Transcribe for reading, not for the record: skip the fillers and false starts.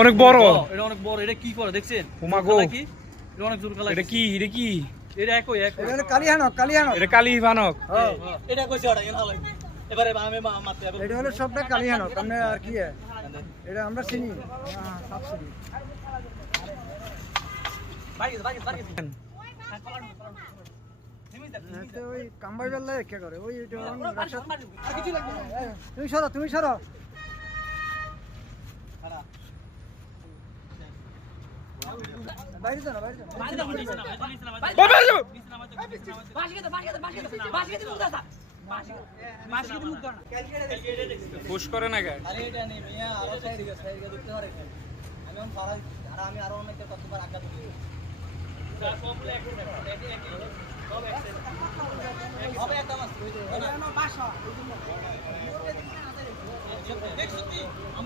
অনেক বড়। এটা অনেক বড়। এটা কি করে দেখছেন? ওমাগো কি? এটা অনেক জোর খেলা। এটা কি? এটা কি? এটা একই। এটা কালিহানক, কালিহানক। এটা কালি ভানক। হ্যাঁ, এটা কইছে ওটা এখানে লাগে। এবারে আমি মারতে হবে। এটা হলো সবটা কালিহানক। আমরা আর কি এটা আমরা চিনি, সব চিনি। এটা ওই কাম্বাই বেলা রেখে করে ওই তুমি সরো, তুমি সরো। বাইরে যাও, বাইরে যাও। পুশ করে না গায়। আমি আরো অনেক কতবার আঘাত দিই। সব একদম আছে।